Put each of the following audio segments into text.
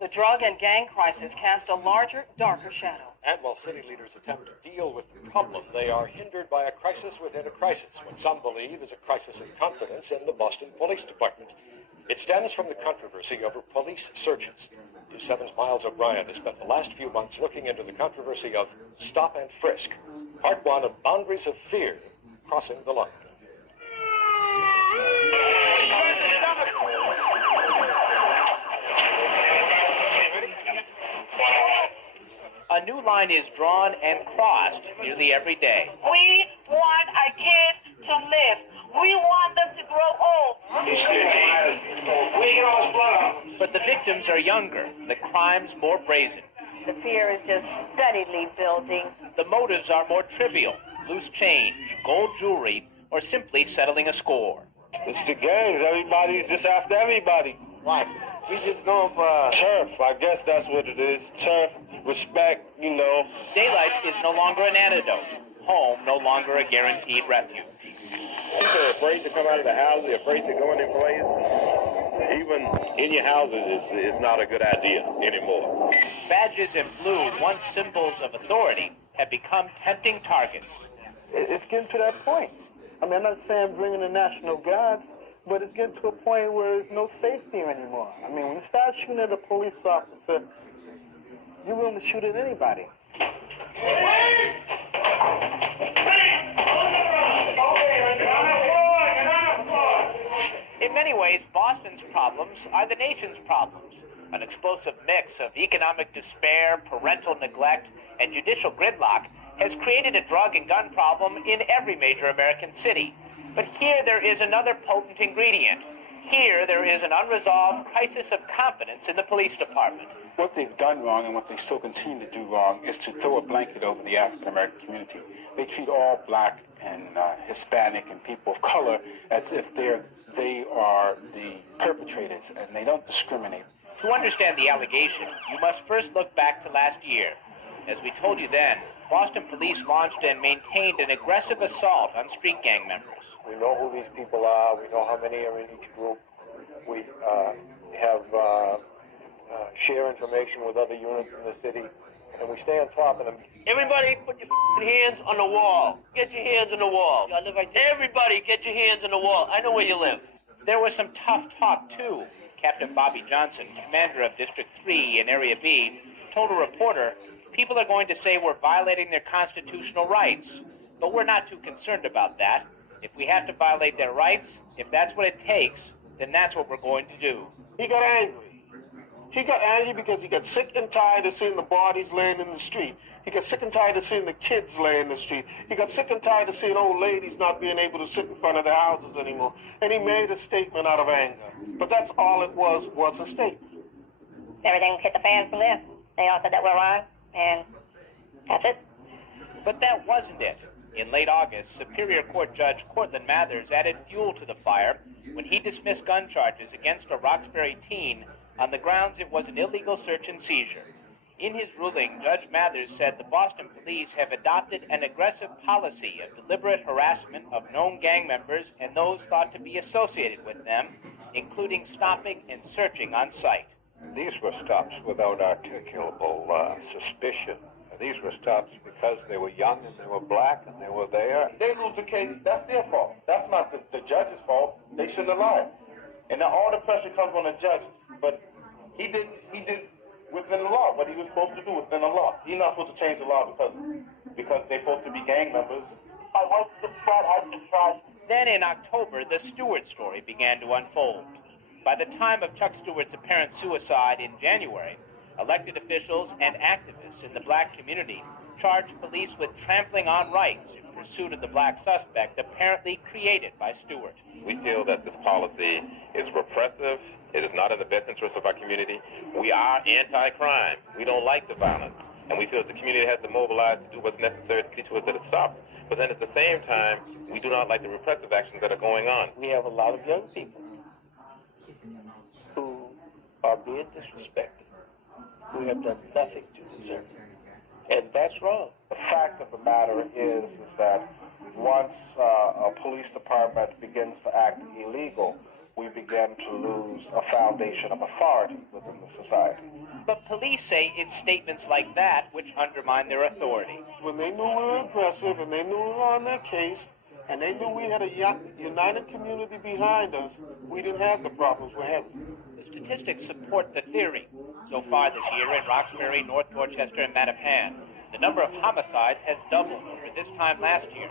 The drug and gang crisis cast a larger, darker shadow. And while city leaders attempt to deal with the problem, they are hindered by a crisis within a crisis, what some believe is a crisis in confidence in the Boston Police Department. It stems from the controversy over police searches. News 7's Miles O'Brien has spent the last few months looking into the controversy of stop and frisk, part one of Boundaries of Fear, Crossing the Line. A new line is drawn and crossed nearly every day. We want our kids to live. We want them to grow old. But the victims are younger, the crimes more brazen. The fear is just steadily building. The motives are more trivial, loose change, gold jewelry, or simply settling a score. It's the gangs. Everybody's just after everybody. Why? We just going for turf. I guess that's what it is. Turf, respect, you know. Daylight is no longer an antidote. Home no longer a guaranteed refuge. People are afraid to come out of the house. They're afraid to go in their place. Even in your houses is not a good idea anymore. Badges in blue, once symbols of authority, have become tempting targets. It's getting to that point. I mean, I'm not saying bringing the National Guards, but it's getting to a point where there's no safety anymore. I mean, when you start shooting at a police officer, you're willing to shoot at anybody. In many ways, Boston's problems are the nation's problems. An explosive mix of economic despair, parental neglect, and judicial gridlock has created a drug and gun problem in every major American city. But here there is another potent ingredient. Here there is an unresolved crisis of confidence in the police department. What they've done wrong and what they still continue to do wrong is to throw a blanket over the African-American community. They treat all black and Hispanic and people of color as if they are the perpetrators, and they don't discriminate. To understand the allegation, you must first look back to last year. As we told you then, Boston police launched and maintained an aggressive assault on street gang members. We know who these people are. We know how many are in each group. We have share information with other units in the city, and we stay on top of them. Everybody put your hands on the wall. Get your hands on the wall. I live right there. Everybody get your hands on the wall. I know where you live. There was some tough talk, too. Captain Bobby Johnson, commander of District 3 in Area B, told a reporter, people are going to say we're violating their constitutional rights, but we're not too concerned about that. If we have to violate their rights, if that's what it takes, then that's what we're going to do. He got angry. He got angry because he got sick and tired of seeing the bodies laying in the street. He got sick and tired of seeing the kids laying in the street. He got sick and tired of seeing old ladies not being able to sit in front of their houses anymore. And he made a statement out of anger. But that's all it was a statement. Everything hit the fan from there. They all said that we're wrong, and that's it. But that wasn't it. In late August, Superior Court Judge Cortland Mathers added fuel to the fire when he dismissed gun charges against a Roxbury teen on the grounds it was an illegal search and seizure. In his ruling, Judge Mathers said the Boston police have adopted an aggressive policy of deliberate harassment of known gang members and those thought to be associated with them, including stopping and searching on site. These were stops without articulable suspicion. These were stops because they were young and they were black and they were there. They lose the case, that's their fault. That's not the judge's fault. They shouldn't have lied. And now all the pressure comes on the judge, but he did within the law what he was supposed to do within the law. He's not supposed to change the law because they're supposed to be gang members. Then in October, the Stewart story began to unfold. By the time of Chuck Stewart's apparent suicide in January, elected officials and activists in the black community charged police with trampling on rights in pursuit of the black suspect apparently created by Stewart. We feel that this policy is repressive. It is not in the best interest of our community. We are anti-crime. We don't like the violence. And we feel the community has to mobilize to do what's necessary to see to it that it stops. But then at the same time, we do not like the repressive actions that are going on. We have a lot of young people who are being disrespected, who have done nothing to deserve it. And that's wrong. The fact of the matter is that once a police department begins to act illegal, we begin to lose a foundation of authority within the society. But police say it's statements like that which undermine their authority. When they knew we were aggressive and they knew we were on their case, and they knew we had a united community behind us, we didn't have the problems we're having. The statistics support the theory. So far this year in Roxbury, North Dorchester, and Mattapan, the number of homicides has doubled over this time last year.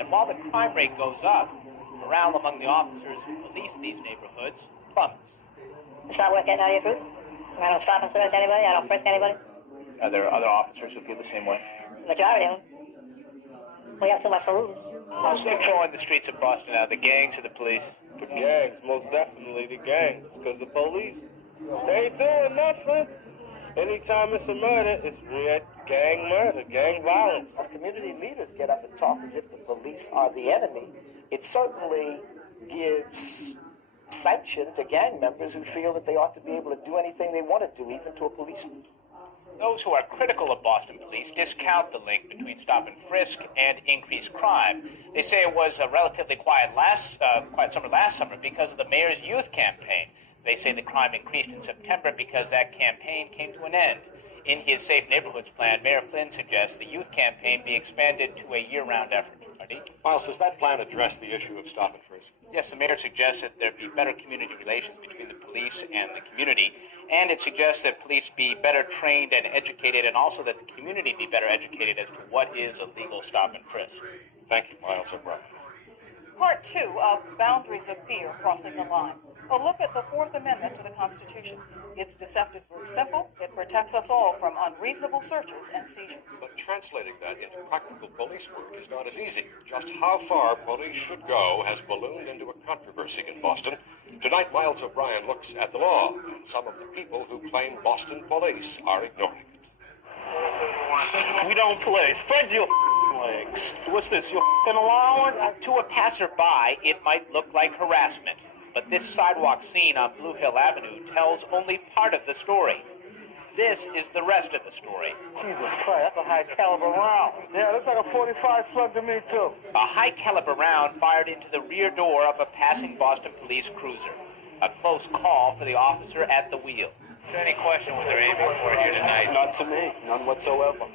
And while the crime rate goes up, morale among the officers who police these neighborhoods plummets. It's not worth getting out of your group. I don't stop and search anybody. I don't frisk anybody. Are there other officers who feel the same way? The majority of them. We have too much for rules. Who's controlling the streets of Boston now, the gangs or the police? The gangs, most definitely the gangs. Because the police, they ain't doing nothing. Anytime it's a murder, it's red gang murder, gang violence. If community leaders get up and talk as if the police are the enemy, it certainly gives sanction to gang members who feel that they ought to be able to do anything they want to do, even to a policeman. Those who are critical of Boston police discount the link between stop and frisk and increased crime. They say it was a relatively quiet summer last summer because of the mayor's youth campaign. They say the crime increased in September because that campaign came to an end. In his Safe Neighborhoods plan, Mayor Flynn suggests the youth campaign be expanded to a year-round effort. Miles, does that plan address the issue of stop and frisk? Yes, the mayor suggests that there be better community relations between the police and the community, and it suggests that police be better trained and educated, and also that the community be better educated as to what is a legal stop and frisk. Thank you, Miles O'Brien. Part 2 of Boundaries of Fear Crossing the Line. A look at the Fourth Amendment to the Constitution. It's deceptively simple. It protects us all from unreasonable searches and seizures. But translating that into practical police work is not as easy. Just how far police should go has ballooned into a controversy in Boston. Tonight, Miles O'Brien looks at the law and some of the people who claim Boston police are ignoring it. We don't play. Spread your legs. What's this, your allowance? To a passerby, it might look like harassment. But this sidewalk scene on Blue Hill Avenue tells only part of the story. This is the rest of the story. Jesus Christ, that's a high-caliber round. Yeah, that's like a 45 slug to me, too. A high-caliber round fired into the rear door of a passing Boston police cruiser. A close call for the officer at the wheel. Is there any question what they're aiming for here tonight? Not to me, none whatsoever.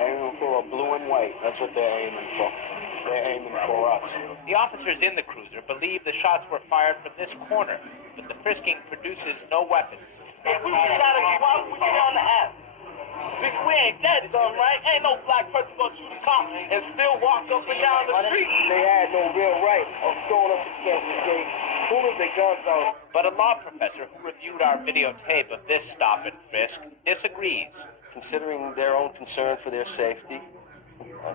Aiming for a blue and white. That's what they're aiming for. They're aiming for us. The officers in the cruiser believe the shots were fired from this corner, but the frisking produces no weapons. If we were shot at you, why would we stay on the app? We ain't dead, dumb, right? Ain't no black person gonna shoot a cop and still walk up and down the street. They had no real right of throwing us against the gate, pulling their guns out. But a law professor who reviewed our videotape of this stop and frisk disagrees. Considering their own concern for their safety,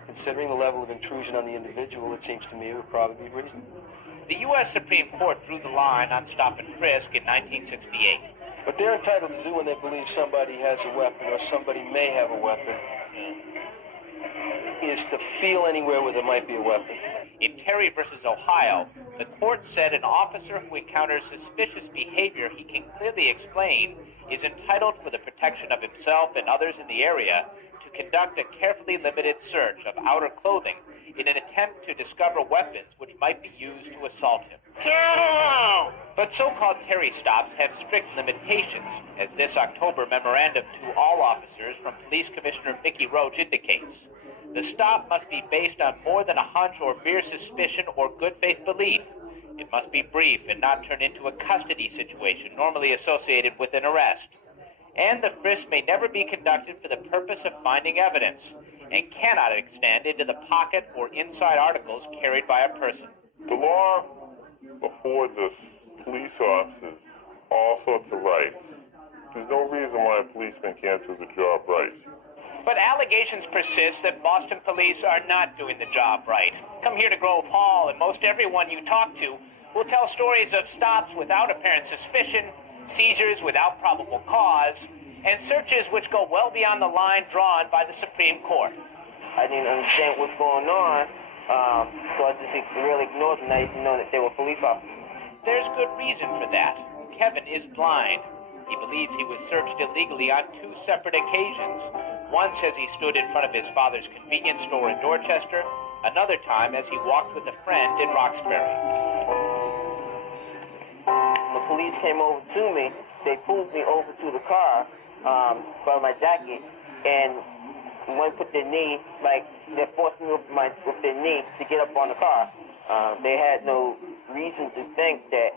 considering the level of intrusion on the individual, it seems to me it would probably be reasonable. The U.S. Supreme Court drew the line on stop and frisk in 1968. But they're entitled to do when they believe somebody has a weapon or somebody may have a weapon, is to feel anywhere where there might be a weapon. In Terry versus Ohio, the court said an officer who encounters suspicious behavior he can clearly explain is entitled, for the protection of himself and others in the area, to conduct a carefully limited search of outer clothing in an attempt to discover weapons which might be used to assault him. Turn around! But so-called Terry stops have strict limitations, as this October memorandum to all officers from Police Commissioner Mickey Roach indicates. The stop must be based on more than a hunch or mere suspicion or good faith belief. It must be brief and not turn into a custody situation normally associated with an arrest. And the frisk may never be conducted for the purpose of finding evidence, and cannot extend into the pocket or inside articles carried by a person. The law affords us police officers all sorts of rights. There's no reason why a policeman can't do the job right. But allegations persist that Boston police are not doing the job right. Come here to Grove Hall, and most everyone you talk to will tell stories of stops without apparent suspicion, seizures without probable cause, and searches which go well beyond the line drawn by the Supreme Court. I didn't understand what's going on, so I just really ignored them. I didn't know that they were police officers. There's good reason for that. Kevin is blind. He believes he was searched illegally on 2 separate occasions. Once as he stood in front of his father's convenience store in Dorchester, another time as he walked with a friend in Roxbury. The police came over to me, they pulled me over to the car by my jacket, and one put their knee, like they forced me with their knee to get up on the car. They had no reason to think that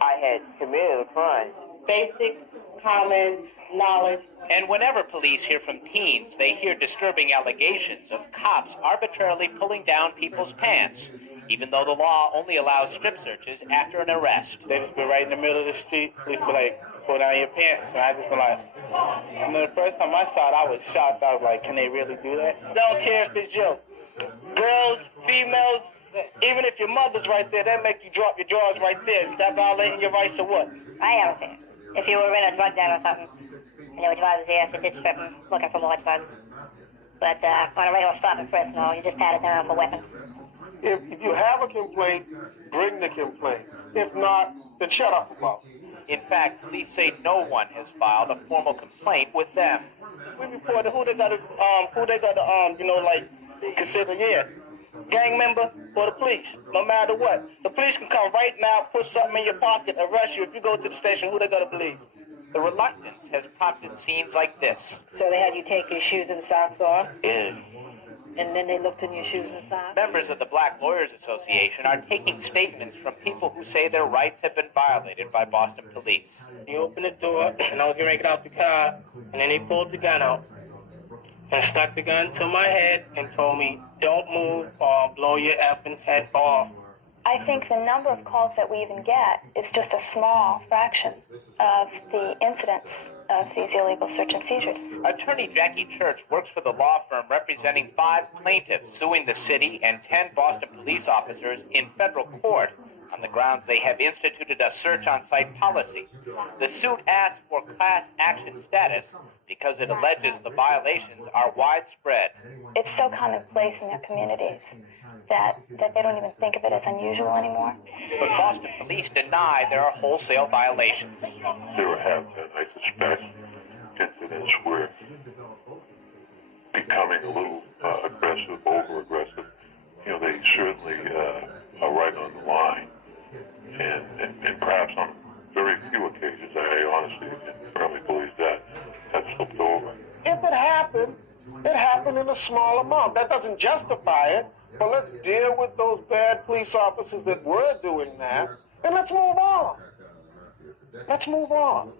I had committed a crime. Basic, common knowledge. And whenever police hear from teens, they hear disturbing allegations of cops arbitrarily pulling down people's pants, even though the law only allows strip searches after an arrest. They just be right in the middle of the street. Police be like, pull down your pants. And I just be like, you know, the first time I saw it, I was shocked. I was like, can they really do that? Don't care if it's you. Girls, females, even if your mother's right there, that make you drop your drawers right there. Is that violating your rights or what? I understand. If you were in a drug den or something, and they would drive his ass, you did strip him, looking for more drugs. But on a regular stop and frisk, no, you just pat it down for weapons. If you have a complaint, bring the complaint. If not, then shut up about it. In fact, police say no one has filed a formal complaint with them. We reported who they got to, consider, gang member or the police, no matter what. The police can come right now, put something in your pocket, arrest you. If you go to the station, who they got to believe? The reluctance has prompted scenes like this. So they had you take your shoes and socks off? Yeah. And then they looked in your shoes and socks? Members of the Black Lawyers Association are taking statements from people who say their rights have been violated by Boston police. He opened the door, and I was going to get out the car, and then he pulled the gun out and stuck the gun to my head and told me, don't move or I'll blow your effing head off. I think the number of calls that we even get is just a small fraction of the incidents of these illegal search and seizures. Attorney Jackie Church works for the law firm representing 5 plaintiffs suing the city and 10 Boston police officers in federal court on the grounds they have instituted a search-on-site policy. The suit asks for class action status because it alleges the violations are widespread. It's so commonplace in their communities that they don't even think of it as unusual anymore. But Boston police deny there are wholesale violations. There have been, I suspect, incidents where becoming a little aggressive, over-aggressive, you know, they certainly are right on the line. And perhaps on very few occasions, I honestly and firmly believe that has slipped over. If it happened in a small amount. That doesn't justify it, but let's deal with those bad police officers that were doing that, and let's move on. Let's move on.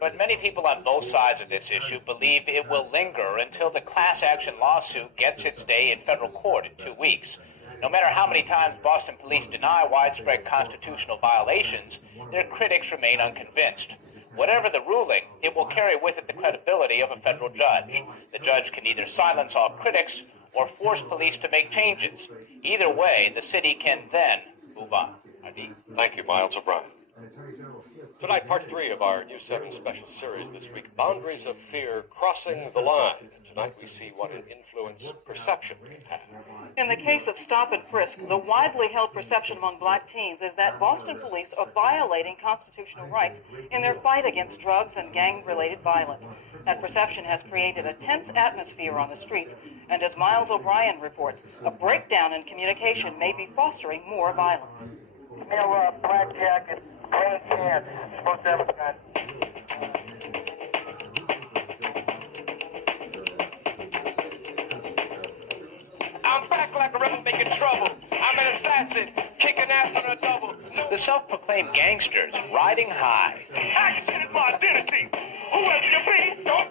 But many people on both sides of this issue believe it will linger until the class action lawsuit gets its day in federal court in 2 weeks. No matter how many times Boston police deny widespread constitutional violations, their critics remain unconvinced. Whatever the ruling, it will carry with it the credibility of a federal judge. The judge can either silence all critics or force police to make changes. Either way, the city can then move on. Thank you, Miles O'Brien. Tonight, part 3 of our News 7 special series this week, Boundaries of Fear, Crossing the Line. Tonight we see what an influence perception can have. In the case of stop and frisk, the widely held perception among black teens is that Boston police are violating constitutional rights in their fight against drugs and gang-related violence. That perception has created a tense atmosphere on the streets, and as Miles O'Brien reports, a breakdown in communication may be fostering more violence. Black jacket, green tan, supposed to have a gun. I'm back like a rebel making trouble. I'm an assassin, kicking ass on a double. The self-proclaimed gangsters riding high. Action is my identity. Whoever you be, don't.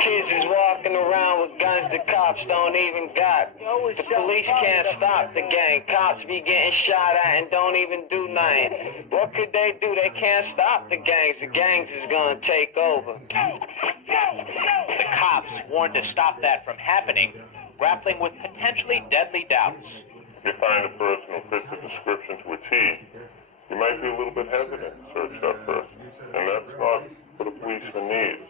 Kids is walking around with guns the cops don't even got. The police can't stop the gang. Cops be getting shot at and don't even do nothing. What could they do? They can't stop the gangs. The gangs is gonna take over. The cops, warned to stop that from happening, grappling with potentially deadly doubts. If you find a person who fits the description to a T, you might be a little bit hesitant to search that person. And that's not what a policeman needs.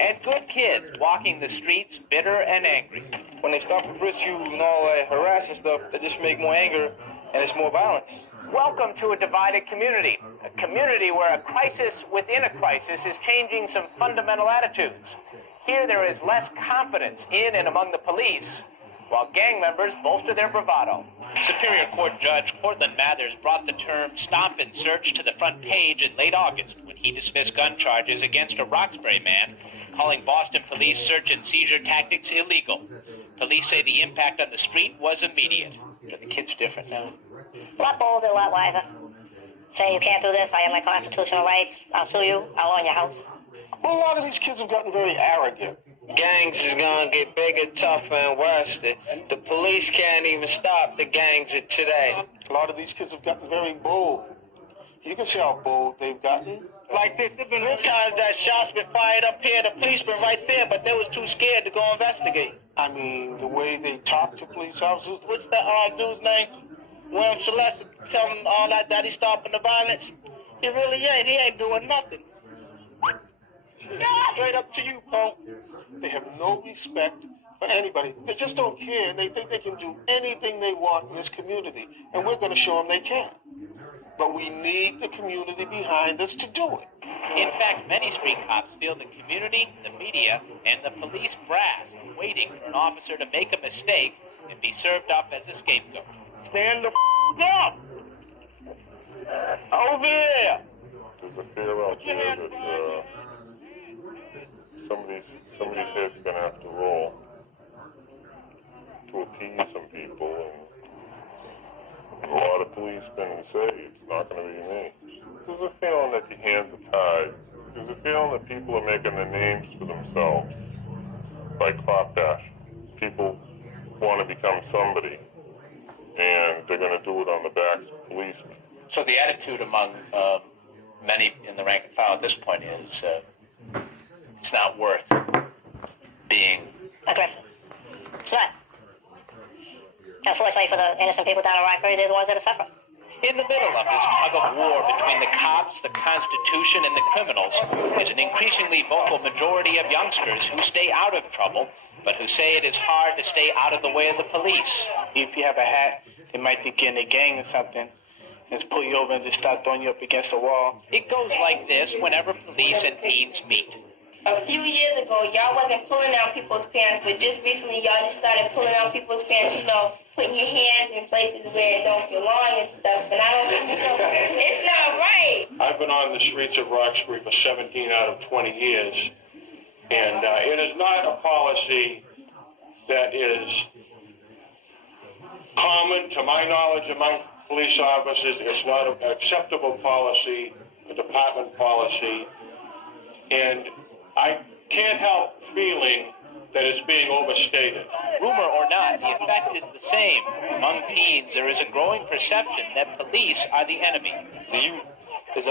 And good kids walking the streets bitter and angry. When they stop and frisk you and all that harass and stuff, they just make more anger and it's more violence. Welcome to a divided community. A community where a crisis within a crisis is changing some fundamental attitudes. Here there is less confidence in and among the police, while gang members bolster their bravado. Superior Court Judge Cortland Mathers brought the term stop and search to the front page in late August when he dismissed gun charges against a Roxbury man, calling Boston police search and seizure tactics illegal. Police say the impact on the street was immediate. The kid's different now. A lot bolder, a lot wiser. Saying you can't do this, I have my constitutional rights, I'll sue you, I'll own your house. Well, a lot of these kids have gotten very arrogant. Gangs is gonna get bigger, tougher, and worse. The police can't even stop the gangs of today. A lot of these kids have gotten very bold. You can see how bold they've gotten. Like this, there's been times that shots been fired up here, the police been right there, but they was too scared to go investigate. I mean, the way they talk to police officers. What's that dude's name? William Celeste, tell him all that he's stopping the violence. He really ain't. He ain't doing nothing. Straight up to you, Paul. They have no respect for anybody. They just don't care. They think they can do anything they want in this community, and we're going to show them they can't. But we need the community behind us to do it. In fact, many street cops feel the community, the media, and the police brass are waiting for an officer to make a mistake and be served up as a scapegoat. Stand the up! Over here! There's a fear out there that somebody's head's gonna have to roll to appease some people, and a lot of policemen say it's not gonna be me. There's a feeling that your hands are tied. There's a feeling that people are making their names for themselves by cop dash. People want to become somebody, and they're going to do it on the backs of policemen. So the attitude among many in the rank and file at this point is it's not worth being aggressive. It's not. Unfortunately for the innocent people down in Roxbury, they're the ones that are suffering. In the middle of this tug of war between the cops, the Constitution, and the criminals is an increasingly vocal majority of youngsters who stay out of trouble, but who say it is hard to stay out of the way of the police. If you have a hat, they might think you're in a gang or something. Just pull you over and just start throwing you up against the wall. It goes like this whenever police and teens meet. A few years ago, y'all wasn't pulling down people's pants, but just recently, y'all just started pulling down people's pants, you know, putting your hands in places where it don't belong and stuff, and I don't think, you know, it's not right. I've been on the streets of Roxbury for 17 out of 20 years, and it is not a policy that is common to my knowledge among police officers. It's not an acceptable policy, a department policy, and I can't help feeling that it's being overstated. Rumor or not, the effect is the same. Among teens, there is a growing perception that police are the enemy. The youth is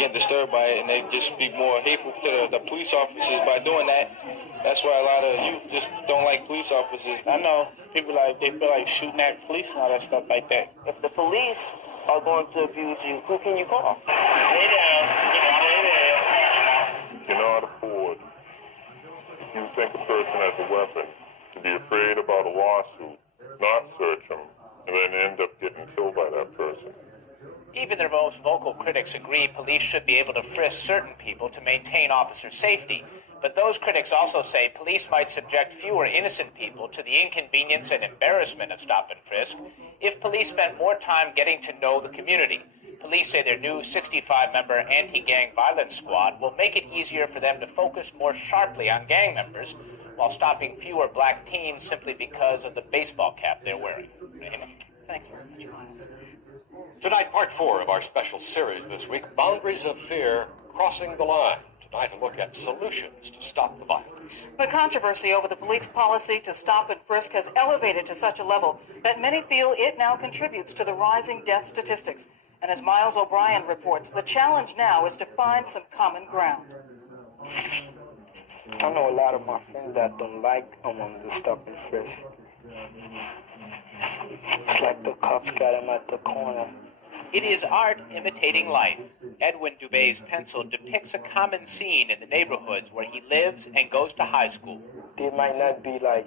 getting disturbed by it, and they just be more hateful to the police officers by doing that. That's why a lot of youth just don't like police officers. I know people they feel like shooting at police and all that stuff like that. If the police are going to abuse you, who can you call? Stay down. Stay there. Cannot afford, if you think a person has a weapon, to be afraid about a lawsuit, not search them, and then end up getting killed by that person. Even their most vocal critics agree police should be able to frisk certain people to maintain officer safety. But those critics also say police might subject fewer innocent people to the inconvenience and embarrassment of stop and frisk if police spent more time getting to know the community. Police say their new 65-member anti-gang violence squad will make it easier for them to focus more sharply on gang members while stopping fewer black teens simply because of the baseball cap they're wearing. Thanks very much, Miles. Tonight, part 4 of our special series this week, Boundaries of Fear, Crossing the Line. Tonight, a look at solutions to stop the violence. The controversy over the police policy to stop and frisk has elevated to such a level that many feel it now contributes to the rising death statistics. And as Miles O'Brien reports, the challenge now is to find some common ground. I know a lot of my friends that don't like the stop and frisk. It's like the cops got him at the corner. It is art imitating life. Edwin Dubé's pencil depicts a common scene in the neighborhoods where he lives and goes to high school. They might not be like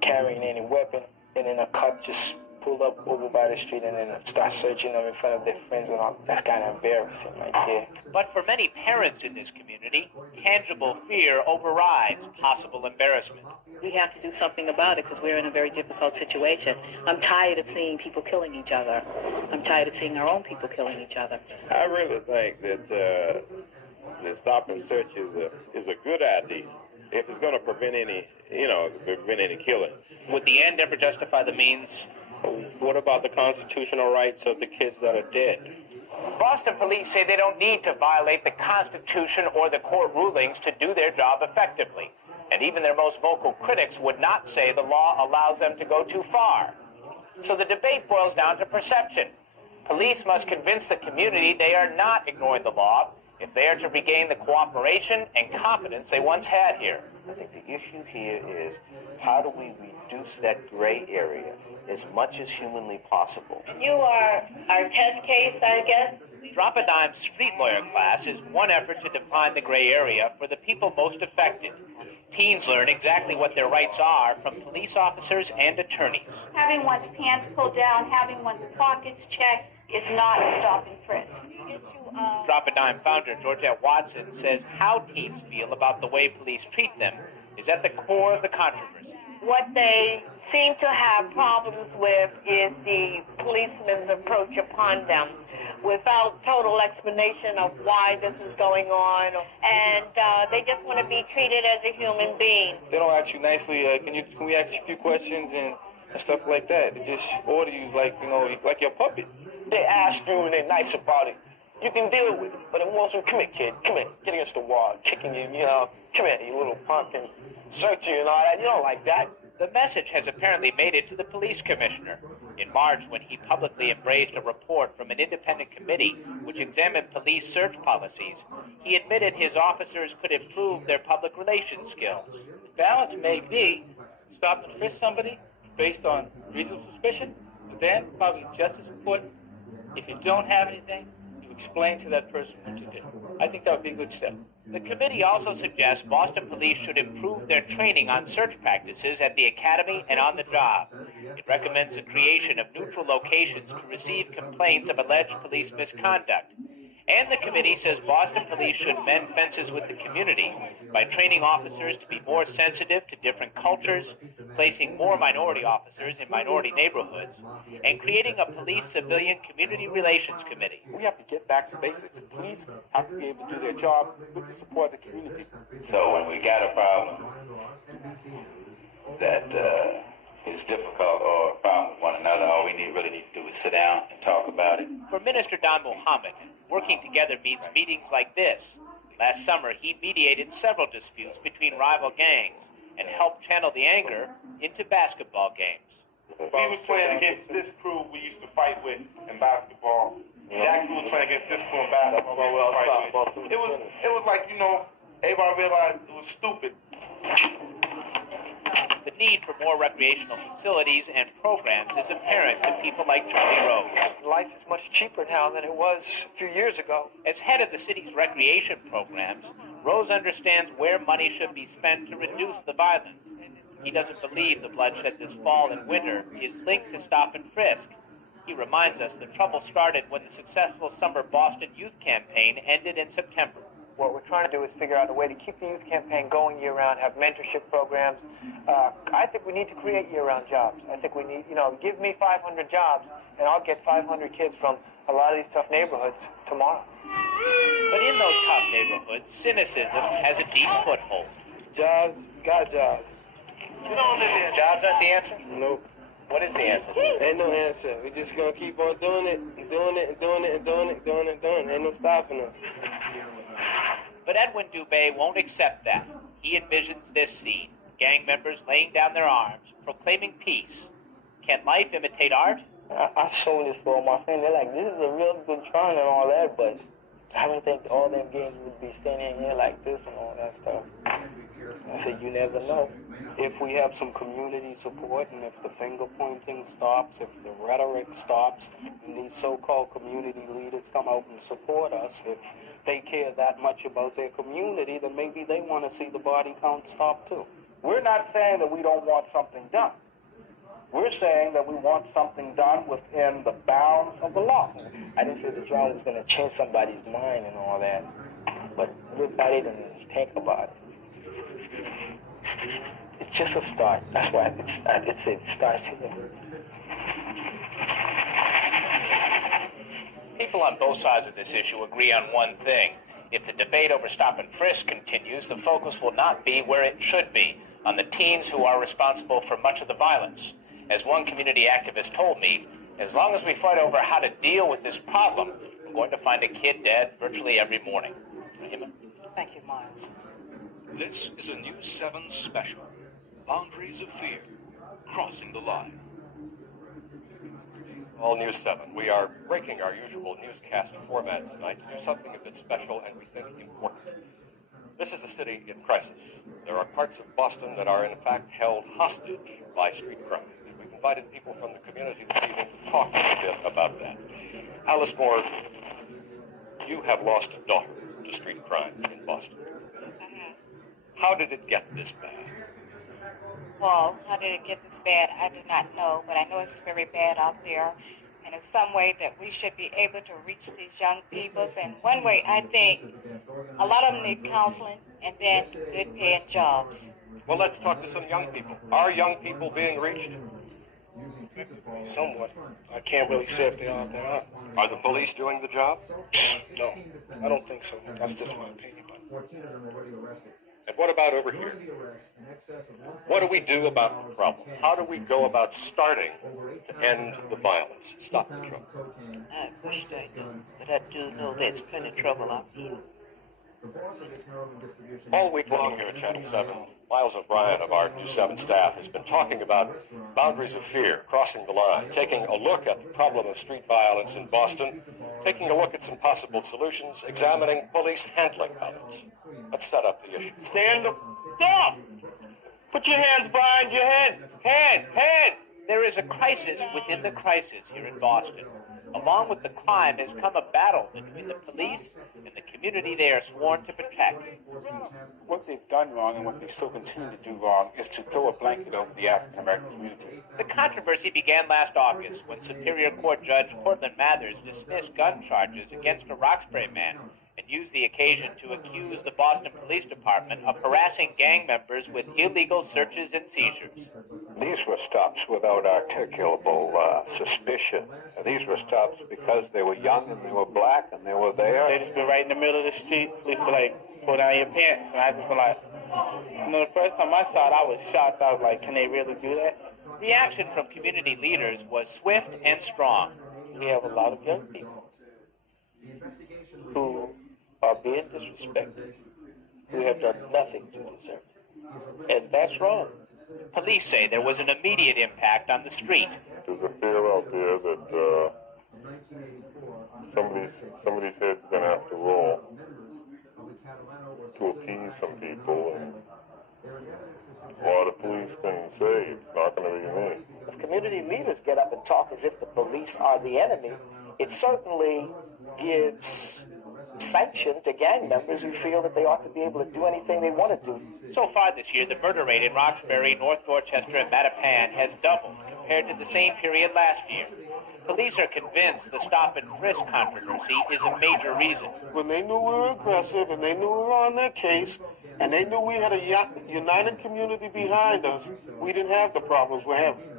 carrying any weapon, and then a cop just pull up over by the street and then start searching them in front of their friends and all. That's kind of embarrassing right there. But for many parents in this community, tangible fear overrides possible embarrassment. We have to do something about it because we're in a very difficult situation. I'm tired of seeing people killing each other. I'm tired of seeing our own people killing each other. I really think that the stop and search is a good idea if it's going to prevent any killing. Would the end ever justify the means? What about the constitutional rights of the kids that are dead? Boston police say they don't need to violate the Constitution or the court rulings to do their job effectively. And even their most vocal critics would not say the law allows them to go too far. So the debate boils down to perception. Police must convince the community they are not ignoring the law if they are to regain the cooperation and confidence they once had here. I think the issue here is how do we reduce that gray area as much as humanly possible? You are our test case, I guess. Drop a Dime street lawyer class is one effort to define the gray area for the people most affected. Teens learn exactly what their rights are from police officers and attorneys. Having one's pants pulled down, having one's pockets checked is not a stop and frisk. Drop a Dime founder Georgette Watson says how teens feel about the way police treat them is at the core of the controversy. What they seem to have problems with is the policeman's approach upon them without total explanation of why this is going on, and they just want to be treated as a human being. They don't ask you nicely, can we ask you a few questions and stuff like that. They just order you like your puppet. They ask you and they're nice about it. You can deal with it, but it wants you, come here, kid, come here, get against the wall, kicking you, come here, you little punk, and search you and all that. You don't like that. The message has apparently made it to the police commissioner. In March, when he publicly embraced a report from an independent committee which examined police search policies, he admitted his officers could improve their public relations skills. Balance may be stop and frisk somebody based on reasonable suspicion, but then probably just as important, if you don't have anything, you explain to that person what you did. I think that would be a good step. The committee also suggests Boston police should improve their training on search practices at the academy and on the job. It recommends the creation of neutral locations to receive complaints of alleged police misconduct. And the committee says Boston police should mend fences with the community by training officers to be more sensitive to different cultures, placing more minority officers in minority neighborhoods, and creating a police-civilian community relations committee. We have to get back to basics. Police have to be able to do their job with the support of the community. So when we got a problem that is difficult or a problem with one another, all we really need to do is sit down and talk about it. For Minister Don Muhammad, working together means meetings like this. Last summer, he mediated several disputes between rival gangs and helped channel the anger into basketball games. We was playing against this crew we used to fight with in basketball. That crew was playing against this crew in basketball. It was like, everybody realized it was stupid. The need for more recreational facilities and programs is apparent to people like Charlie Rose. Life is much cheaper now than it was a few years ago. As head of the city's recreation programs, Rose understands where money should be spent to reduce the violence. He doesn't believe the bloodshed this fall and winter is linked to stop and frisk. He reminds us the trouble started when the successful summer Boston youth campaign ended in September. What we're trying to do is figure out a way to keep the youth campaign going year-round, have mentorship programs. I think we need to create year-round jobs. I think we need, give me 500 jobs, and I'll get 500 kids from a lot of these tough neighborhoods tomorrow. But in those tough neighborhoods, cynicism has a deep foothold. Jobs, got jobs. Jobs aren't the answer? Nope. What is the answer? Ain't no answer. We just gonna keep on doing it, and doing it, and doing it, and doing it, and doing it, and doing it. Ain't no stopping us. But Edwin Dubé won't accept that. He envisions this scene, gang members laying down their arms, proclaiming peace. Can life imitate art? I showed this for my friend. They're like, this is a real good drawing and all that, but I don't think all them gangs would be standing here like this and all that stuff. I said, you never know. If we have some community support and if the finger pointing stops, if the rhetoric stops, and these so-called community leaders come out and support us, if they care that much about their community, then maybe they want to see the body count stop too. We're not saying that we don't want something done. We're saying that we want something done within the bounds of the law. I didn't say the drawing was going to change somebody's mind and all that, but everybody didn't think about it. It's just a start. That's why it starts here. People on both sides of this issue agree on one thing. If the debate over stop and frisk continues, the focus will not be where it should be, on the teens who are responsible for much of the violence. As one community activist told me, as long as we fight over how to deal with this problem, we're going to find a kid dead virtually every morning. Rahima? Thank you, Miles. This is a News 7 special. Boundaries of Fear. Crossing the Line. All News 7. We are breaking our usual newscast format tonight to do something a bit special and we think important. This is a city in crisis. There are parts of Boston that are in fact held hostage by street crime. We've invited people from the community this evening to talk a bit about that. Alice Moore, you have lost a daughter to street crime in Boston. How did it get this bad? Well, how did it get this bad? I do not know, but I know it's very bad out there. And in some way that we should be able to reach these young people. And one way, I think a lot of them need counseling and then good paying jobs. Well, let's talk to some young people. Are young people being reached? Somewhat. I can't really say if they are or they aren't. Are the police doing the job? No, I don't think so. That's just my opinion. And what about over here? What do we do about the problem? How do we go about starting to end the violence, stop the trouble? I wish I do, but I do know there's plenty of trouble out here. All week long here at Channel 7, Miles O'Brien of our News 7 staff has been talking about boundaries of fear, crossing the line, taking a look at the problem of street violence in Boston, taking a look at some possible solutions, examining police handling of it. Let's set up the issue. Stand up. Stop! Put your hands behind your head. Head! There is a crisis within the crisis here in Boston. Along with the crime has come a battle between the police and the community they are sworn to protect. What they've done wrong and what they still continue to do wrong is to throw a blanket over the African American community. The controversy began last August when Superior Court Judge Cortland Mathers dismissed gun charges against a Roxbury man and used the occasion to accuse the Boston Police Department of harassing gang members with illegal searches and seizures. These were stops without articulable suspicion. These were stops because they were young and they were black and they were there. They just be right in the middle of the street. They be like, pull down your pants. And I just be like, the first time I saw it, I was shocked. I was like, can they really do that? Reaction from community leaders was swift and strong. We have a lot of young people who are being disrespected, who have done nothing to deserve it. And that's wrong. Police say there was an immediate impact on the street. There's a fear out there that some of these heads are going to have to roll to appease some people. And a lot of police can say it's not going to be me. If community leaders get up and talk as if the police are the enemy, it certainly gives sanction to gang members who feel that they ought to be able to do anything they want to do. So far this year, the murder rate in Roxbury, North Dorchester, and Mattapan has doubled compared to the same period last year. Police are convinced the stop and frisk controversy is a major reason. When they knew we were aggressive and they knew we were on their case and they knew we had a united community behind us, we didn't have the problems we're having.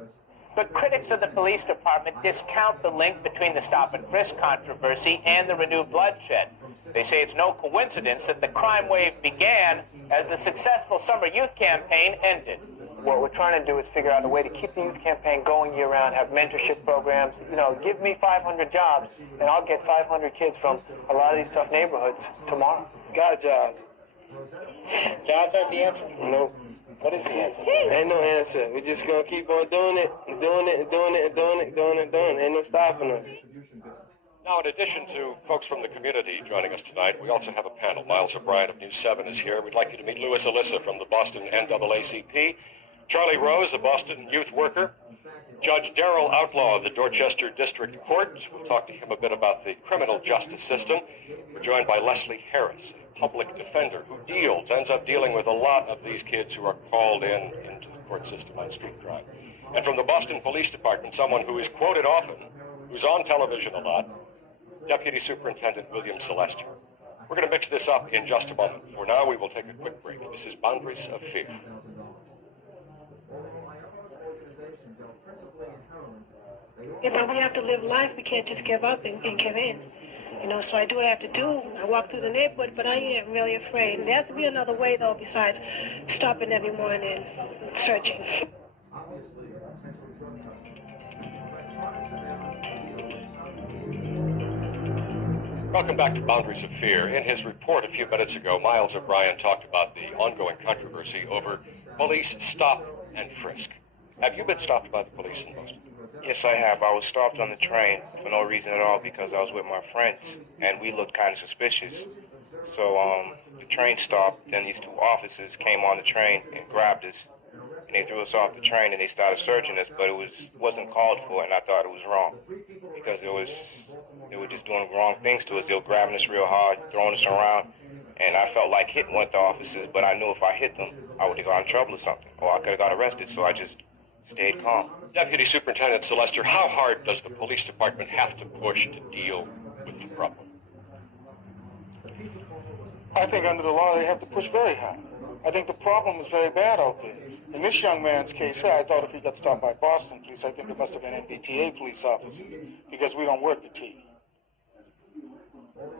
But critics of the police department discount the link between the stop and frisk controversy and the renewed bloodshed. They say it's no coincidence that the crime wave began as the successful summer youth campaign ended. What we're trying to do is figure out a way to keep the youth campaign going year-round, have mentorship programs. Give me 500 jobs, and I'll get 500 kids from a lot of these tough neighborhoods tomorrow. Got jobs. Jobs aren't the answer? Nope. What is the answer? Ain't no answer. We're just going to keep on doing it. Ain't no stopping us. Now, in addition to folks from the community joining us tonight, we also have a panel. Miles O'Brien of News 7 is here. We'd like you to meet Louis Alyssa from the Boston NAACP, Charlie Rose, a Boston youth worker, Judge Darrell Outlaw of the Dorchester District Court. We'll talk to him a bit about the criminal justice system. We're joined by Leslie Harris, a public defender who ends up dealing with a lot of these kids who are called into the court system on street crime. And from the Boston Police Department, someone who is quoted often, who's on television a lot, Deputy Superintendent William Celester. We're going to mix this up in just a moment. For now, we will take a quick break. This is Boundaries of Fear. But we have to live life. We can't just give up and give in. You know, so I do what I have to do. I walk through the neighborhood, but I ain't really afraid. And there has to be another way, though, besides stopping everyone and searching. Welcome back to Boundaries of Fear. In his report a few minutes ago, Miles O'Brien talked about the ongoing controversy over police stop and frisk. Have you been stopped by the police in Boston? Yes, I have. I was stopped on the train for no reason at all because I was with my friends, and we looked kind of suspicious. So the train stopped, then these two officers came on the train and grabbed us, and they threw us off the train, and they started searching us, but it wasn't called for, and I thought it was wrong because they were just doing wrong things to us. They were grabbing us real hard, throwing us around, and I felt like hitting one of the officers, but I knew if I hit them, I would have got in trouble or something, or I could have got arrested, so I just stayed calm. Deputy Superintendent Celester, how hard does the police department have to push to deal with the problem? I think under the law they have to push very hard. I think the problem is very bad out there. In this young man's case here, I thought if he got stopped by Boston police, I think it must have been MBTA police officers, because we don't work the T.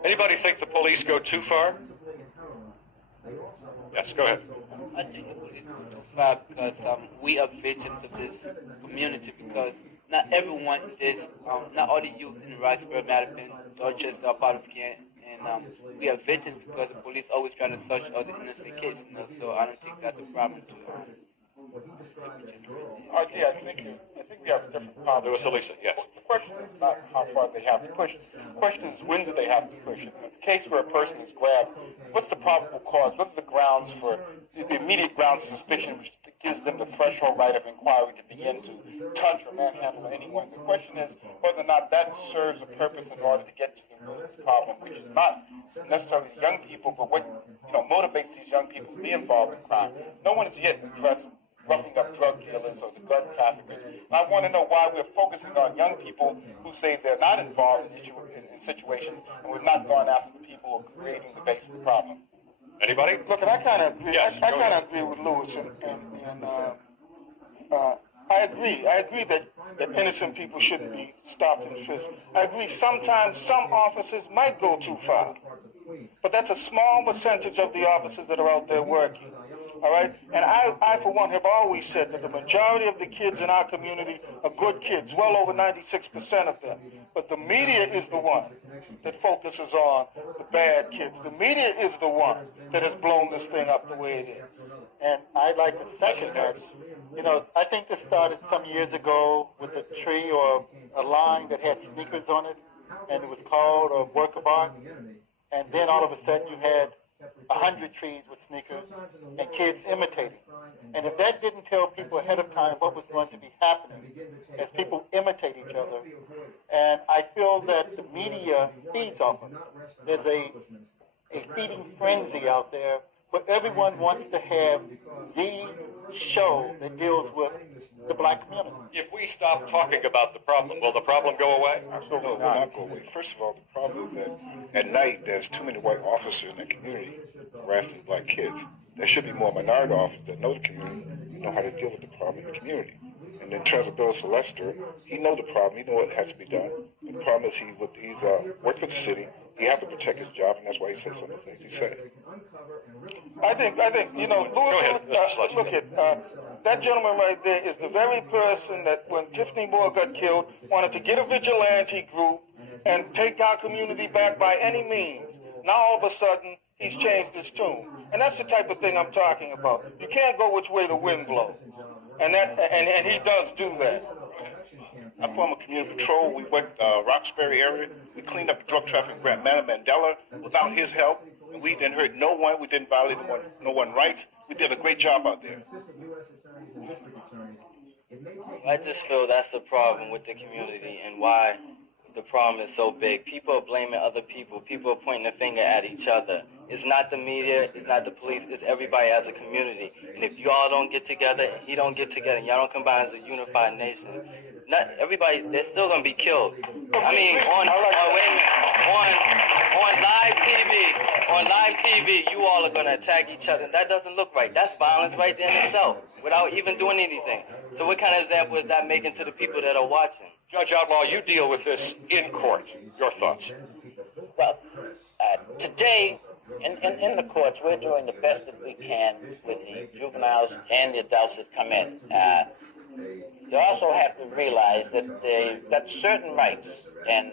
Anybody think the police go too far? Yes, go ahead. I think the police go too far because we are victims of this community, because not everyone is, not all the youth in Roxbury, Mattapan, Dorchester are part of Kent. And we are victims because the police always try to search other innocent kids, you know, so I don't think that's a problem to RD, I think we have a different problem. There was Elisa, yes. The question is not how far they have to push. The question is when do they have to push it. In the case where a person is grabbed, what's the probable cause? What are the grounds for the immediate grounds of suspicion which gives them the threshold right of inquiry to begin to touch or manhandle anyone? The question is whether or not that serves a purpose in order to get to the root of the problem, which is not necessarily young people, but what motivates these young people to be involved in crime. No one has yet addressed roughing up drug dealers or the gun traffickers. And I want to know why we're focusing on young people who say they're not involved in situations, and we've not gone after the people who are creating the base of the problem. Anybody? Look, I kind of agree. Yes, I kind of agree with Lewis, and I agree. I agree that innocent people shouldn't be stopped and frisked. I agree. Sometimes some officers might go too far, but that's a small percentage of the officers that are out there working. All right? And I, for one, have always said that the majority of the kids in our community are good kids, well over 96% of them. But the media is the one that focuses on the bad kids. The media is the one that has blown this thing up the way it is. And I'd like to second that. You know, I think this started some years ago with a tree or a line that had sneakers on it, and it was called a work of art. And then all of a sudden you had 100 trees with sneakers and kids imitating. And if that didn't tell people ahead of time what was going to be happening as people imitate each other, and I feel that the media feeds off of it. There's a feeding frenzy out there where everyone wants to have the show that deals with the black community. If we stop talking about the problem, will the problem go away? No, it will not go away. First of all, the problem is that at night there's too many white officers in the community harassing black kids. There should be more minority officers that know the community, know how to deal with the problem in the community. And in terms of Bill Celester, he knows the problem. He knows what has to be done. The problem is he's worked for the city. He has to protect his job, and that's why he said some of the things he said. I think, Lewis, look at that gentleman right there is the very person that when Tiffany Moore got killed wanted to get a vigilante group and take our community back by any means. Now all of a sudden he's changed his tune, and that's the type of thing I'm talking about. You can't go which way the wind blows, and he does do that. I form a community patrol. We worked Roxbury area. We cleaned up the drug trafficking Grant Manor Mandela. Without his help, we didn't hurt no one. We didn't violate no one's rights. We did a great job out there. I just feel that's the problem with the community and why the problem is so big. People are blaming other people. People are pointing a finger at each other. It's not the media, it's not the police, it's everybody as a community. And if y'all don't get together, and he don't get together, and y'all don't combine as a unified nation, not everybody, they're still going to be killed. I mean, on live TV, you all are going to attack each other. That doesn't look right. That's violence right there in itself, without even doing anything. So what kind of example is that making to the people that are watching? Judge Outlaw, you deal with this in court. Your thoughts? Well, today, in the courts, we're doing the best that we can with the juveniles and the adults that come in. You also have to realize that they've got certain rights, and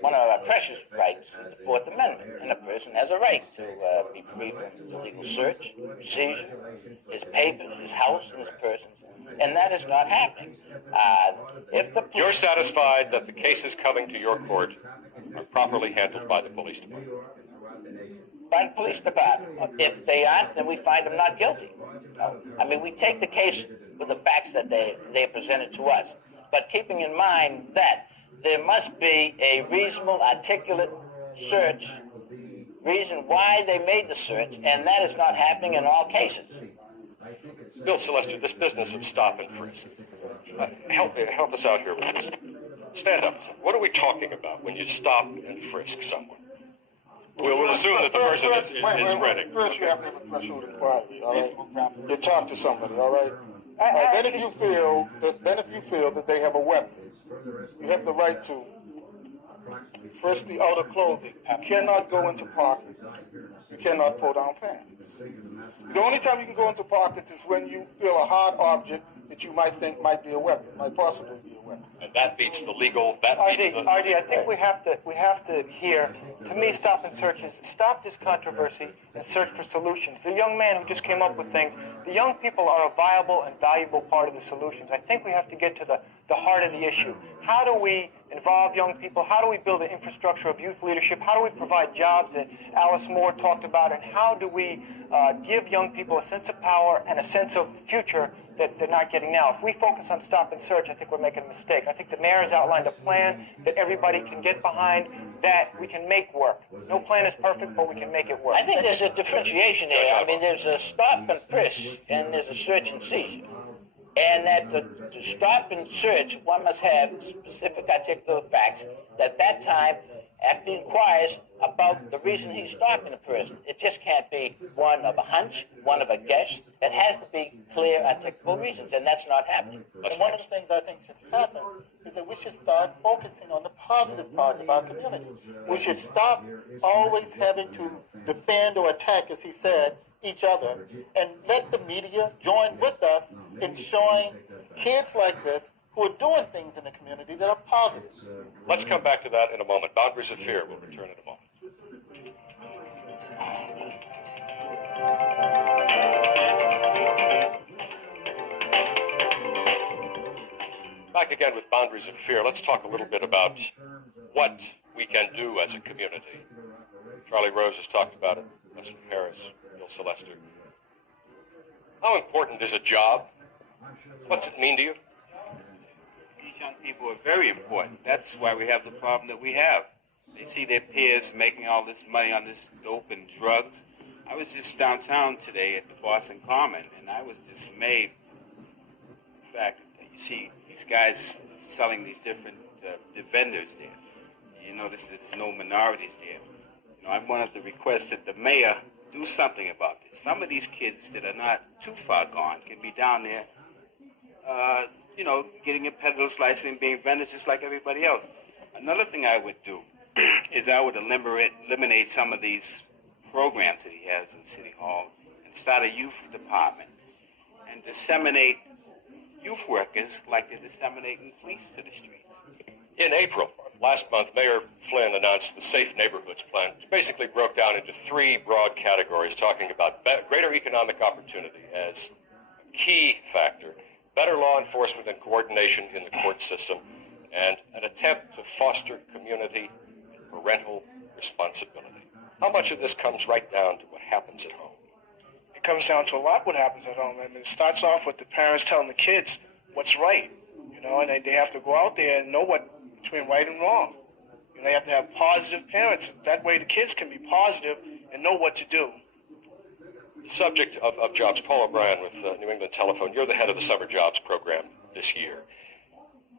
one of our precious rights is the Fourth Amendment, and a person has a right to be free from illegal search, seizure, his papers, his house, and his persons, and that is not happening. You're satisfied that the cases coming to your court are properly handled by the police department? By the police department. If they aren't, then we find them not guilty. I mean, we take the case with the facts that they presented to us, but keeping in mind that there must be a reasonable, articulate search, reason why they made the search, and that is not happening in all cases. Bill Celester, this business of stop and frisk. Help us out here with this. Stand up. What are we talking about when you stop and frisk someone? We'll assume that the person is ready. First, you have to have a threshold inquiry, all right? You talk to somebody, all right? Then if you feel that they have a weapon, you have the right to frisk the outer clothing. You cannot go into pockets. You cannot pull down pants. The only time you can go into pockets is when you feel a hard object that you might think might be a weapon, might possibly be a weapon. And that beats the legal. RD, I think we have to here. To me, stop and search is stop this controversy and search for solutions. The young man who just came up with things. The young people are a viable and valuable part of the solutions. I think we have to get to the heart of the issue. How do we involve young people? How do we build an infrastructure of youth leadership? How do we provide jobs that Alice Moore talked about? And how do we give young people a sense of power and a sense of future that they're not getting now? If we focus on stop and search, I think we're making a mistake. I think the mayor has outlined a plan that everybody can get behind, that we can make work. No plan is perfect, but we can make it work. I think there's a differentiation there. I mean, there's a stop and frisk, and there's a search and seizure. And that to stop and search, one must have specific articulate facts that time actually inquires about the reason he's stopping a person. It just can't be one of a hunch, one of a guess. It has to be clear, articulable reasons, and that's not happening. And one of the things I think should happen is that we should start focusing on the positive parts of our community. We should stop always having to defend or attack, as he said, each other, and let the media join with us in showing kids like this who are doing things in the community that are positive. Let's come back to that in a moment. Boundaries of Fear will return in a moment. Back again with Boundaries of Fear. Let's talk a little bit about what we can do as a community. Charlie Rose has talked about it. Lester Harris, Bill Celester. How important is a job? What's it mean to you? These young people are very important. That's why we have the problem that we have. They see their peers making all this money on this dope and drugs. I was just downtown today at the Boston Common, and I was dismayed. The fact that you see these guys selling these different vendors there. You notice there's no minorities there. You know, I wanted to request that the mayor do something about this. Some of these kids that are not too far gone can be down there, getting a peddler's license and being vendors just like everybody else. Another thing I would do is I would eliminate some of these programs that he has in City Hall and start a youth department and disseminate youth workers like they're disseminating police to the streets. In April, last month, Mayor Flynn announced the Safe Neighborhoods Plan, which basically broke down into three broad categories, talking about greater economic opportunity as a key factor, better law enforcement and coordination in the court system, and an attempt to foster community and parental responsibility. How much of this comes right down to what happens at home? It comes down to a lot what happens at home. I mean, it starts off with the parents telling the kids what's right, and they have to go out there and know what between right and wrong. They have to have positive parents. That way the kids can be positive and know what to do. The subject of jobs, Paul O'Brien with New England Telephone, you're the head of the summer jobs program this year.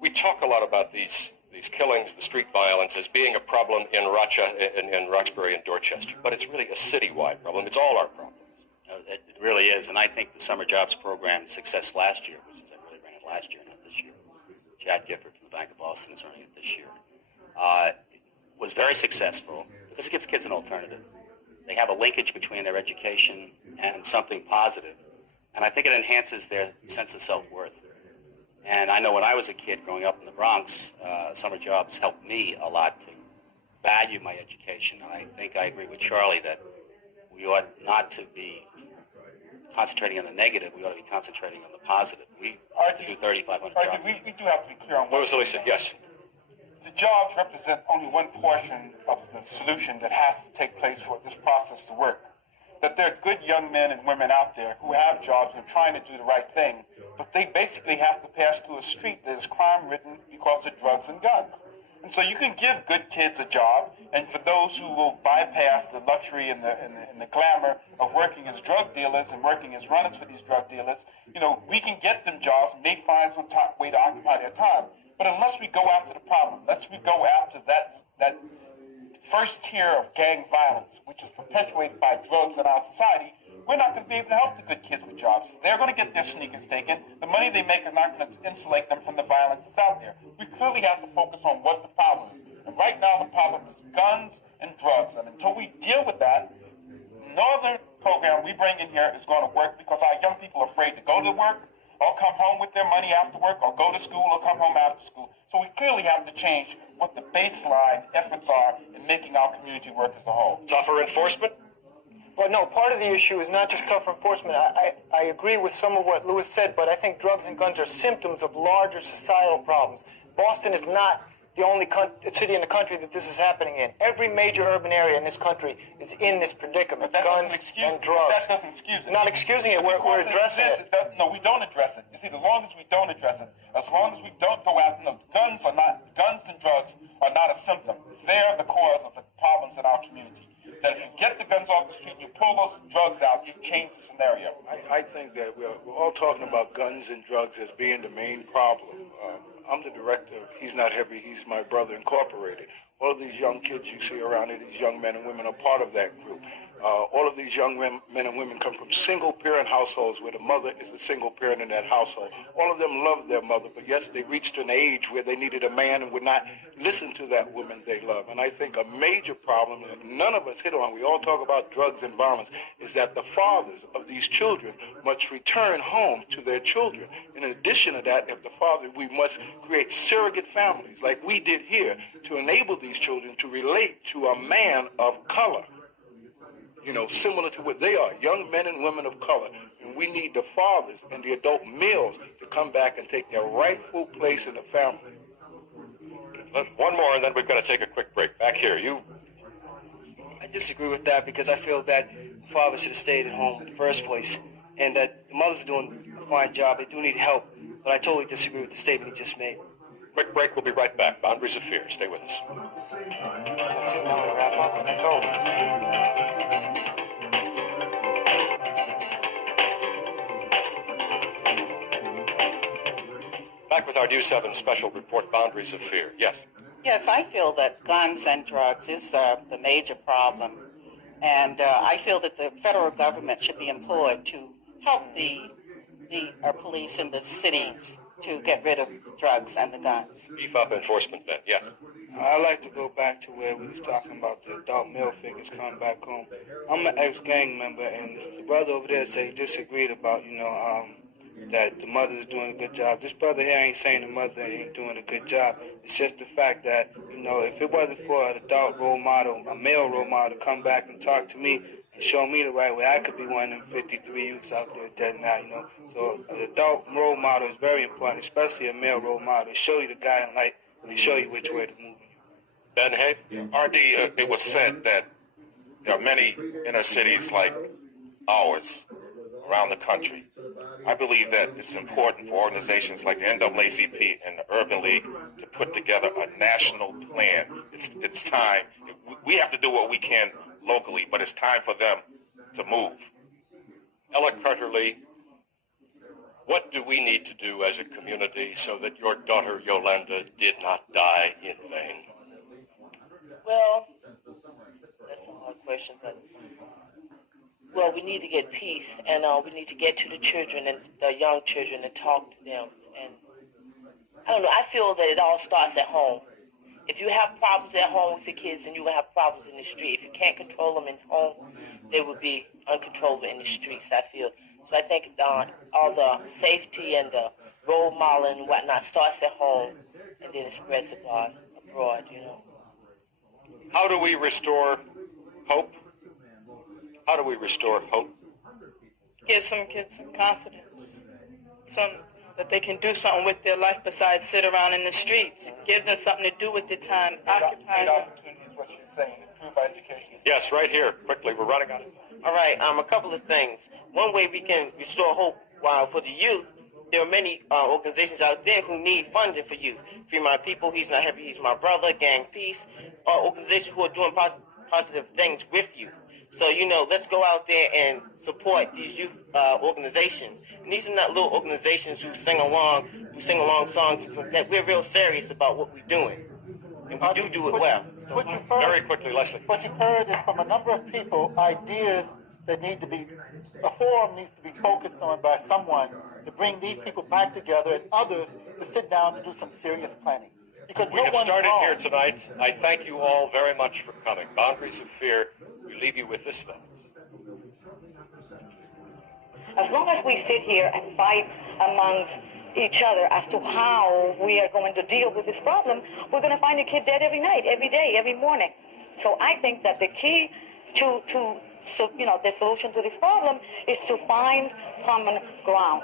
We talk a lot about these killings, the street violence, as being a problem in Roxbury and Dorchester, but it's really a citywide problem. It's all our problems. It really is, and I think the summer jobs program's success last year, which is I really ran it last year, not this year. Chad Gifford from the Bank of Boston is running it this year. Was very successful because it gives kids an alternative. They have a linkage between their education and something positive. And I think it enhances their sense of self-worth. And I know when I was a kid growing up in the Bronx, summer jobs helped me a lot to value my education. And I think I agree with Charlie that we ought not to be concentrating on the negative. We ought to be concentrating on the positive. We do 3,500 jobs. We do have to be clear on What was Elisa? Yes. The jobs represent only one portion of the solution that has to take place for this process to work. That there are good young men and women out there who have jobs and are trying to do the right thing, but they basically have to pass through a street that is crime-ridden because of drugs and guns. And so you can give good kids a job, and for those who will bypass the luxury and the glamour of working as drug dealers and working as runners for these drug dealers, we can get them jobs and they find some way to occupy their time. But unless we go after the problem, unless we go after that first tier of gang violence, which is perpetuated by drugs in our society, we're not going to be able to help the good kids with jobs. They're going to get their sneakers taken. The money they make is not going to insulate them from the violence that's out there. We clearly have to focus on what the problem is. And right now the problem is guns and drugs. And until we deal with that, no other program we bring in here is going to work because our young people are afraid to go to work or come home with their money after work or go to school or come home after school. So we clearly have to change what the baseline efforts are in making our community work as a whole. Tougher enforcement? Well, no, part of the issue is not just tougher enforcement. I agree with some of what Lewis said, but I think drugs and guns are symptoms of larger societal problems. Boston is not the only city in the country that this is happening in. Every major urban area in this country is in this predicament, guns and drugs. That doesn't excuse it. Not excusing it, we're addressing it. No, we don't address it. You see, as long as we don't address it, as long as we don't go after them, guns and drugs are not a symptom. They're the cause of the problems in our community. That if you get the guns off the street and you pull those drugs out, you change the scenario. I think that we're all talking about guns and drugs as being the main problem. I'm the director of He's Not Heavy, He's My Brother Incorporated. All of these young kids you see around here, these young men and women are part of that group. All of these young men and women come from single-parent households where the mother is a single parent in that household. All of them love their mother, but yes, they reached an age where they needed a man and would not listen to that woman they love. And I think a major problem that none of us hit on, we all talk about drugs and violence, is that the fathers of these children must return home to their children. In addition to that, if the father, we must create surrogate families like we did here to enable these children to relate to a man of color. Similar to what they are, young men and women of color. And we need the fathers and the adult males to come back and take their rightful place in the family. One more, and then we've got to take a quick break. Back here, you. I disagree with that because I feel that the father should have stayed at home in the first place, and that the mothers are doing a fine job. They do need help, but I totally disagree with the statement he just made. Quick break, we'll be right back. Boundaries of Fear. Stay with us. That's over. Back with our News 7 special report, Boundaries of Fear. Yes. Yes, I feel that guns and drugs is the major problem. And I feel that the federal government should be employed to help our police in the cities to get rid of drugs and the guns. Beef up enforcement then, yes. I'd like to go back to where we was talking about the adult male figures coming back home. I'm an ex-gang member, and the brother over there said he disagreed about, that the mother is doing a good job. This brother here ain't saying the mother ain't doing a good job. It's just the fact that, if it wasn't for an adult role model, a male role model to come back and talk to me and show me the right way, I could be one of them 53 youths out there dead now, So an adult role model is very important, especially a male role model, to show you the guiding light and show you which way to move. Ben Hay? RD, it was said that there are many inner cities like ours around the country. I believe that it's important for organizations like the NAACP and the Urban League to put together a national plan. It's time. We have to do what we can locally, but it's time for them to move. Ella Carter-Lee, what do we need to do as a community so that your daughter Yolanda did not die in vain? Well, that's a hard question, but we need to get peace, and we need to get to the children and the young children and talk to them. And I don't know, I feel that it all starts at home. If you have problems at home with your kids, then you will have problems in the street. If you can't control them in home, they will be uncontrollable in the streets, I feel. So I think all the safety and the role modeling and whatnot starts at home, and then it spreads abroad, you know. How do we restore hope? How do we restore hope? Give some kids some confidence, that they can do something with their life besides sit around in the streets. Give them something to do with their time. Occupy them. Opportunities, what she's saying, improve education. Yes, right here, quickly. We're running out of time. All right, a couple of things. One way we can restore hope for the youth, there are many organizations out there who need funding for youth. Free My People, He's Not Heavy, He's My Brother, Gang Peace, organizations who are doing positive things with youth. So, let's go out there and support these youth organizations. And these are not little organizations who sing along songs. That we're real serious about what we're doing. And we do it well. What you've heard, very quickly, Leslie. What you've heard is from a number of people, ideas that need to be, a forum needs to be focused on by someone to bring these people back together and others to sit down and do some serious planning. Because We have started here tonight. I thank you all very much for coming. Boundaries of Fear, we leave you with this thought. As long as we sit here and fight amongst each other as to how we are going to deal with this problem, we're going to find a kid dead every night, every day, every morning. So I think that the key to the solution to this problem is to find common ground.